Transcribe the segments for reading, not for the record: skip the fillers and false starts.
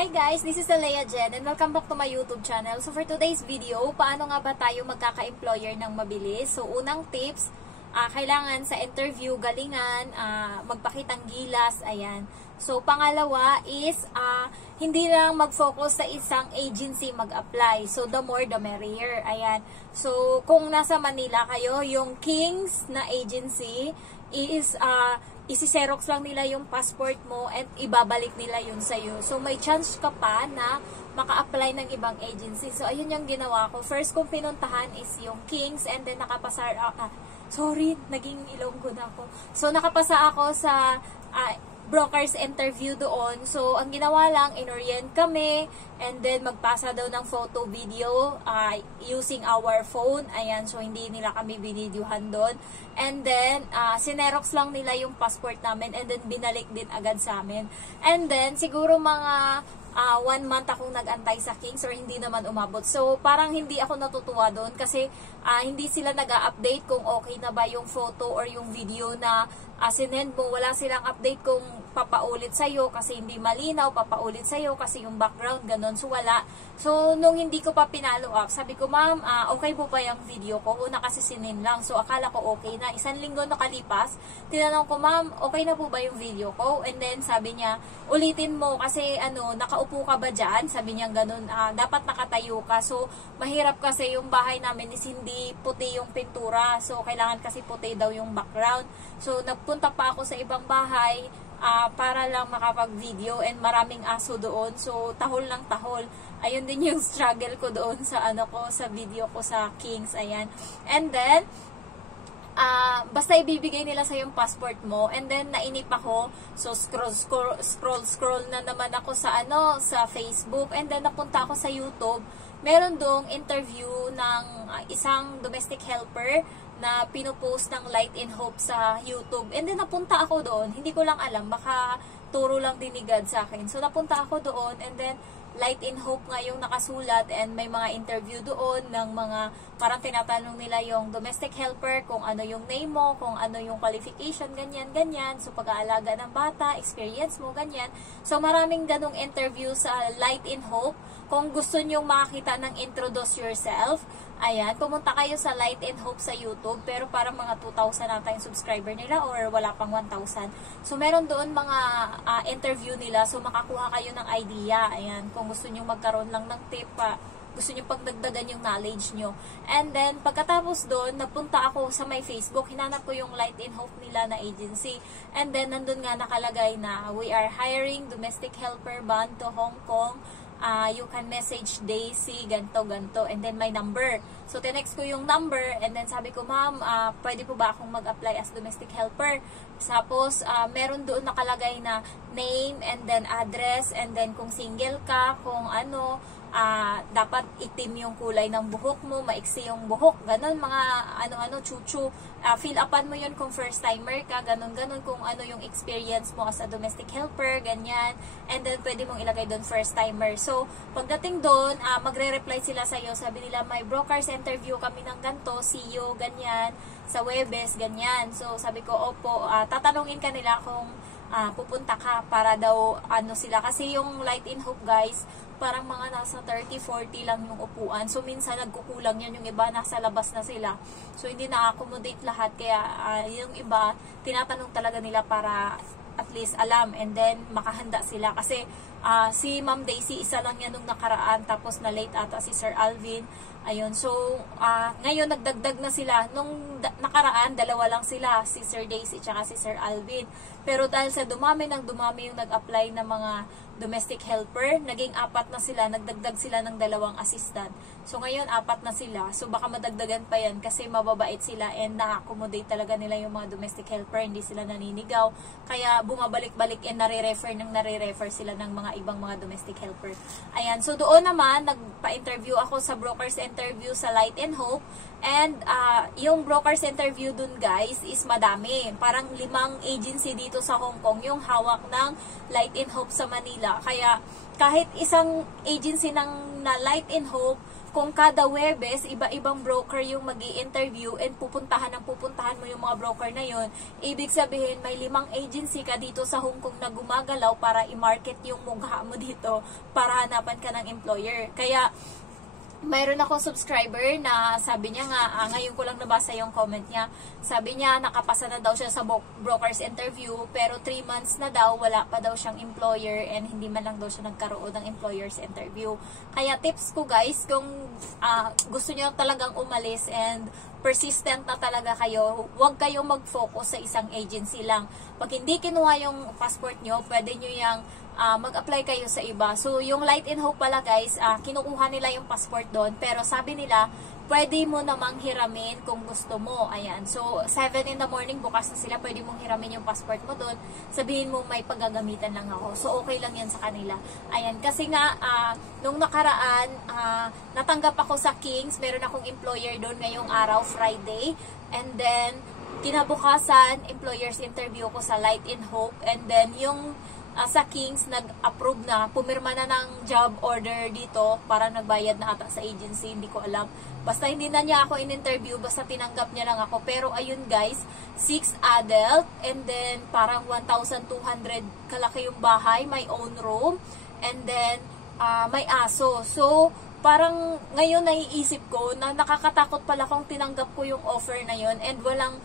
Hi guys, this is Alea Jen and welcome back to my YouTube channel. So for today's video, paano nga ba tayo magkaka-employer ng mabilis? So unang tips, kailangan sa interview galingan, magpakitang gilas, ayan. So pangalawa is hindi lang mag-focus sa isang agency mag-apply. So the more the merrier, ayan. So kung nasa Manila kayo, yung Kings na agency is isi-xerox lang nila yung passport mo at ibabalik nila yun sa'yo. So, may chance ka pa na maka-apply ng ibang agency. So, ayun yung ginawa ko. First kong pinuntahan is yung Kings and then nakapasa, naging Ilonggo na ako. So, nakapasa ako sa broker's interview doon. So, ang ginawa lang, inorient kami and then magpasa daw ng photo video using our phone. Ayan, so hindi nila kami binidyohan doon. And then, sinerox lang nila yung passport namin and then binalik din agad sa amin. And then, siguro mga 1 month akong nag-antay sa Kings or hindi naman umabot. So, parang hindi ako natutuwa doon kasi hindi sila nag-update kung okay na ba yung photo or yung video na sinend mo. Wala silang update kung papaulit sa'yo kasi hindi malinaw, papaulit sa'yo kasi yung background, ganun. So, wala. So, nung hindi ko pa pinalo up, sabi ko, ma'am, okay po ba yung video ko? Una kasi sinend lang. So, akala ko okay na. 1 linggo nakalipas, tinanong ko, ma'am, okay na po ba yung video ko? And then, sabi niya, ulitin mo kasi nakaupo ka ba dyan? Sabi niya ganun, dapat nakatayo ka. So, mahirap kasi yung bahay namin is hindi puti yung pintura. So, kailangan kasi puti daw yung background. So, nagpunta pa ako sa ibang bahay para lang makapag-video and maraming aso doon. So, tahol lang tahol. Ayun din yung struggle ko doon sa sa video ko sa Kings. Ayan. And then, basta ibibigay nila sa yung passport mo and then nainip ako. So, scroll na naman ako sa sa Facebook and then napunta ako sa YouTube. Meron dong interview ng isang domestic helper na pinupost ng Light in Hope sa YouTube. And then napunta ako doon. Hindi ko lang alam, baka turo lang din ni God sa akin. So napunta ako doon and then Light in Hope nga yung nakasulat and may mga interview doon ng mga parang tinatanong nila yung domestic helper kung ano yung name mo, kung ano yung qualification, ganyan. So pag-aalaga ng bata, experience mo, ganyan. So maraming ganong interview sa Light in Hope. Kung gusto nyong makakita ng introduce yourself, ayan, pumunta kayo sa Light in Hope sa YouTube, pero parang mga 2,000 nata yung subscriber nila or wala pang 1,000. So, meron doon mga interview nila, so makakuha kayo ng idea. Ayan, kung gusto nyo magkaroon lang ng tip, gusto nyo pagdagdagan yung knowledge nyo. And then, pagkatapos doon, napunta ako sa my Facebook, hinanap ko yung Light in Hope nila na agency. And then, nandun nga nakalagay na, we are hiring domestic helper bound to Hong Kong. You can message Daisy, ganto, and then my number. So, tinext ko yung number, and then sabi ko, ma'am, pwede po ba akong mag-apply as domestic helper? Tapos, meron doon nakalagay na name, and then address, and then kung single ka, kung dapat itim yung kulay ng buhok mo, maiksi yung buhok, ganun, mga chuchu. Fill upan mo yun kung first timer ka, ganun, kung ano yung experience mo as a domestic helper, ganyan. And then, pwede mong ilagay doon first timer. So, pagdating doon, magre-reply sila sa'yo. Sabi nila, may broker's interview kami ng ganto, see you, ganyan, sa Webes, ganyan. So, sabi ko, opo, tatanungin ka nila kung pupunta ka para daw sila. Kasi yung Light in Hope, guys, parang mga nasa 30-40 lang yung upuan. So, minsan nagkukulang yan. Yung iba, nasa labas na sila. So, hindi na-accommodate lahat. Kaya, yung iba, tinatanong talaga nila para at least alam. And then, makahanda sila. Kasi, si Ma'am Daisy, isa lang yan nung nakaraan. Tapos, na-late ata si Sir Alvin. Ayun. So, ngayon, nagdagdag na sila. Nung nakaraan, 2 lang sila. Si Sir Daisy, tsaka si Sir Alvin. Pero dahil sa dumami yung nag-apply na mga domestic helper, naging 4 na sila, nagdagdag sila ng 2 assistant. So ngayon 4 na sila, so baka madagdagan pa yan kasi mababait sila and na-accommodate talaga nila yung mga domestic helper, hindi sila naninigaw. Kaya bumabalik-balik and nare-refer sila ng mga ibang mga domestic helper. Ayan, so doon naman, nagpa-interview ako sa broker's interview sa Light in Hope. And yung broker's interview dun, guys, is madami. Parang 5 agency dito sa Hong Kong yung hawak ng Light in Hope sa Manila. Kaya kahit isang agency ng na Light in Hope, kung kada Webes, iba-ibang broker yung magi-interview and pupuntahan mo yung mga broker na yun, ibig sabihin may 5 agency ka dito sa Hong Kong na gumagalaw para i-market yung mukha mo dito para hanapan ka ng employer. Kaya mayroon akong subscriber na sabi niya nga, ngayon ko lang nabasa yung comment niya. Sabi niya, nakapasa na daw siya sa broker's interview, pero 3 months na daw, wala pa daw siyang employer and hindi man lang daw siya nagkaroon ng employer's interview. Kaya tips ko guys, kung gusto niyo talagang umalis and persistent na talaga kayo, huwag kayong mag-focus sa isang agency lang. Pag hindi kinuha yung passport nyo, pwede nyo yung mag-apply kayo sa iba. So, yung Light in Hope pala guys, kinukuha nila yung passport doon, pero sabi nila, pwede mo namang hiramin kung gusto mo. Ayan. So, 7 in the morning, bukas na sila, pwede mong hiramin yung passport mo doon. Sabihin mo, may paggagamitan lang ako. So, okay lang yan sa kanila. Ayan. Kasi nga, nung nakaraan, natanggap ako sa Kings. Meron akong employer doon ngayong araw, Friday. And then, kinabukasan, employer's interview ko sa Light in Hope. And then, yung sa Kings, nag-approve na, pumirma na ng job order dito, para nagbayad na ata sa agency, hindi ko alam. Basta hindi na niya ako in-interview, basta tinanggap niya lang ako. Pero ayun guys, 6 adult, and then parang 1,200 kalaki yung bahay, may own room, and then may aso. So, parang ngayon naiisip ko na nakakatakot pala kung tinanggap ko yung offer na yun and walang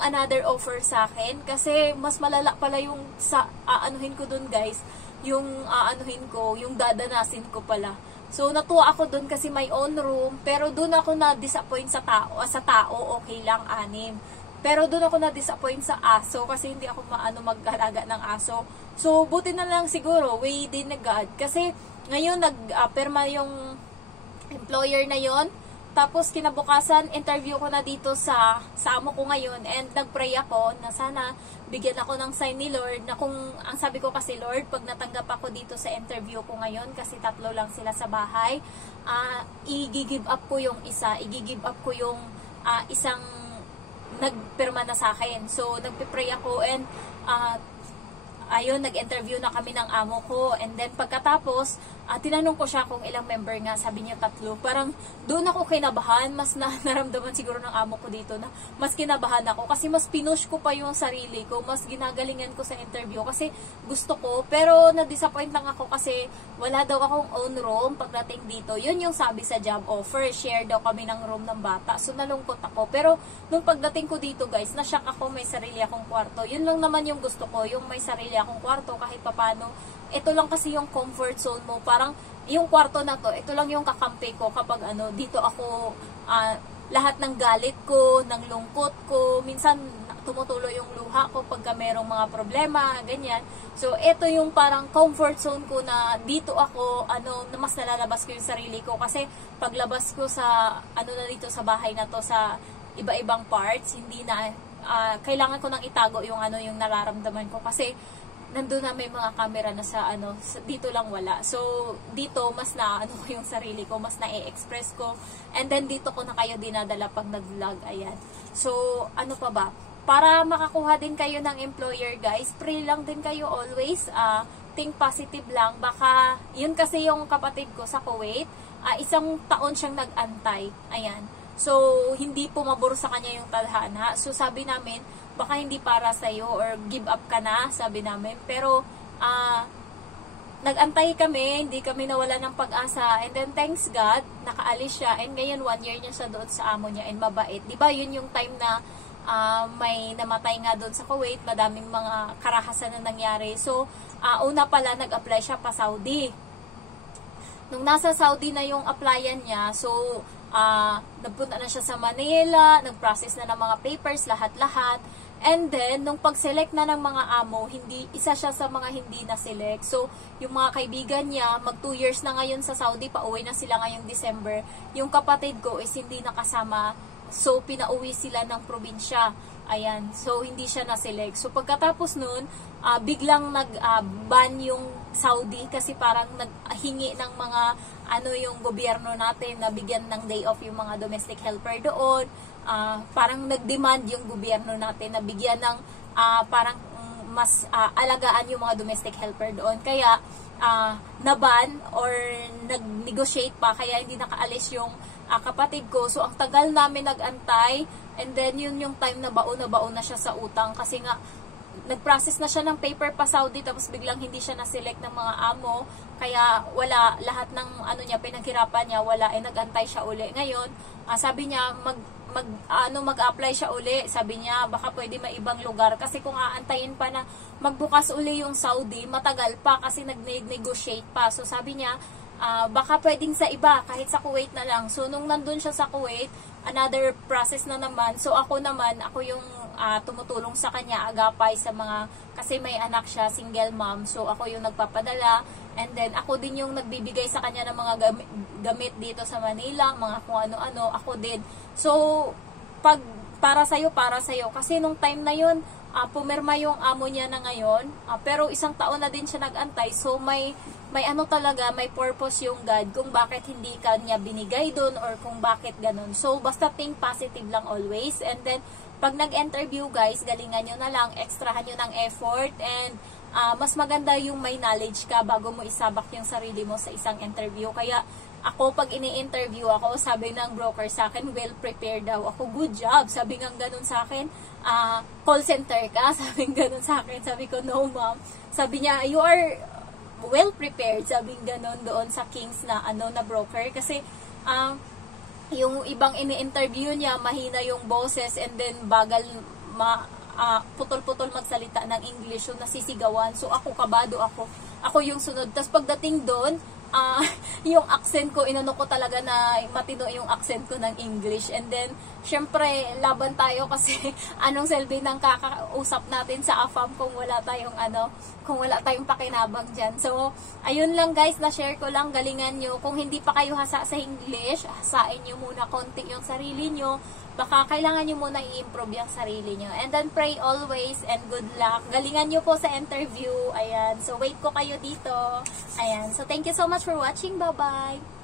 another offer sa akin kasi mas malala pala yung sa aanuhin ko dun guys, yung aanuhin ko, yung dadanasin ko pala. So natuwa ako dun kasi may own room, pero dun ako na-disappoint sa tao, okay lang 6. Pero dun ako na-disappoint sa aso kasi hindi ako mag-alaga ng aso. So buti na lang siguro, way din na God. Kasi ngayon nag-perma yung employer na yon. Tapos kinabukasan, interview ko na dito sa amo ko ngayon and nagpray ako na sana bigyan ako ng sign ni Lord na kung, ang sabi ko kasi Lord, pag natanggap ako dito sa interview ko ngayon, kasi 3 lang sila sa bahay, i-give up ko yung isa, i-give up ko yung isang nagpirma na sa akin. So, nagpipray ako and ayun, nag-interview na kami ng amo ko. And then, pagkatapos, tinanong ko siya kung ilang member nga. Sabi niya 3. Parang, doon ako kinabahan. Mas naramdaman siguro ng amo ko dito na mas kinabahan ako. Kasi mas pinush ko pa yung sarili ko. Mas ginagalingan ko sa interview. Kasi gusto ko. Pero, na-disappoint lang ako kasi wala daw akong own room pagdating dito. Yun yung sabi sa job offer. Share daw kami ng room ng bata. So, nalungkot ako. Pero, nung pagdating ko dito, guys, na-shock ako, may sarili akong kwarto. Yun lang naman yung gusto ko. Yung may sarili akong kwarto kahit papano. Ito lang kasi yung comfort zone mo. Parang yung kwarto na to, ito lang yung kakampi ko kapag dito ako lahat ng galit ko, ng lungkot ko, minsan tumutulo yung luha ko pagka merong mga problema, ganyan. So ito yung parang comfort zone ko na dito ako na mas nalalabas ko yung sarili ko kasi paglabas ko sa na dito sa bahay na to sa iba-ibang parts, hindi na kailangan ko nang itago yung yung nararamdaman ko kasi nandun na may mga camera na sa dito lang wala. So, dito mas ko yung sarili ko, mas na-express ko. And then, dito ko na kayo dinadala pag nag-vlog. Ayan. So, ano pa ba? Para makakuha din kayo ng employer, guys, pray lang din kayo always. Think positive lang. Baka, yun kasi yung kapatid ko sa Kuwait, 1 taon siyang nag-antay. Ayan. So, hindi pumabor sa kanya yung tadhana. So, sabi namin, baka hindi para sa'yo or give up ka na, sabi namin. Pero, nag-antay kami, hindi kami nawala ng pag-asa. And then, thanks God, nakaalis siya. And ngayon, 1 year niya siya doon sa amo niya and mabait. Diba, yun yung time na may namatay nga doon sa Kuwait, madaming mga karahasan na nangyari. So, una pala, nag-apply siya pa Saudi. Nung nasa Saudi na yung applyan niya, so, nagpunta na siya sa Manila, nag-process na ng mga papers, lahat-lahat. And then, nung pag-select na ng mga amo, isa siya sa mga hindi na-select. So, yung mga kaibigan niya, mag 2 years na ngayon sa Saudi, pauwi na sila ngayong December. Yung kapatid ko is hindi nakasama. So, pinauwi sila ng probinsya. Ayan. So, hindi siya na-select. So, pagkatapos nun, biglang nag-ban yung Saudi kasi parang naghingi ng mga yung gobyerno natin na bigyan ng day off yung mga domestic helper doon. Parang nag-demand yung gobyerno natin na bigyan ng parang mas alagaan yung mga domestic helper doon. Kaya naban or nag-negotiate pa, kaya hindi nakaalis yung kapatid ko. So, ang tagal namin nag-antay, and then yun yung time na baon na siya sa utang, kasi nga, nag-process na siya ng paper pa Saudi, tapos biglang hindi siya na-select ng mga amo, kaya wala, lahat ng niya, pinaghirapan niya, wala, nag-antay siya uli. Ngayon, sabi niya, mag-apply siya uli. Sabi niya, baka pwede may ibang lugar. Kasi kung aantayin pa na magbukas uli yung Saudi, matagal pa kasi nag-negotiate pa. So sabi niya, baka pwedeng sa iba, kahit sa Kuwait na lang. So nung nandun siya sa Kuwait, another process na naman. So ako yung tumutulong sa kanya, agapay sa mga, kasi may anak siya, single mom. So ako yung nagpapadala. And then, ako din yung nagbibigay sa kanya ng mga gamit dito sa Manila, mga kung ano-ano, ako din. So, para sa'yo. Kasi nung time na yun, pumirma yung amo niya na ngayon, pero isang taon na din siya nag-antay. So, may talaga, may purpose yung God kung bakit hindi ka niya binigay dun or kung bakit ganun. So, basta think positive lang always. And then, pag nag-interview guys, galingan nyo na lang, extrahan nyo ng effort, and mas maganda yung may knowledge ka bago mo isabak yung sarili mo sa isang interview. Kaya ako, pag ini-interview ako, sabi ng broker sa akin, well prepared daw ako. Good job. Sabi nga ganun sa akin, call center ka? Sabi nga ganun sa akin. Sabi ko, no ma'am. Sabi niya, you are well prepared. Sabi nga ganun doon sa Kings na na broker. Kasi yung ibang ini-interview niya, mahina yung boses, and then bagal putol-putol magsalita ng English, so nasisigawan. So ako, kabado ako yung sunod. Tapos pagdating doon, yung accent ko, inano ko talaga na matino yung accent ko ng English. And then, syempre, laban tayo kasi anong selbi ng kakausap natin sa AFAM kung wala tayong pakinabang dyan. So, ayun lang guys, na-share ko lang, galingan nyo. Kung hindi pa kayo hasa sa English, hasain nyo muna konti yung sarili nyo. Baka kailangan nyo muna i-improve yung sarili nyo. And then, pray always and good luck. Galingan nyo po sa interview. Ayan. So, wait ko kayo dito. Ayan. So, thank you so much for watching. Bye-bye!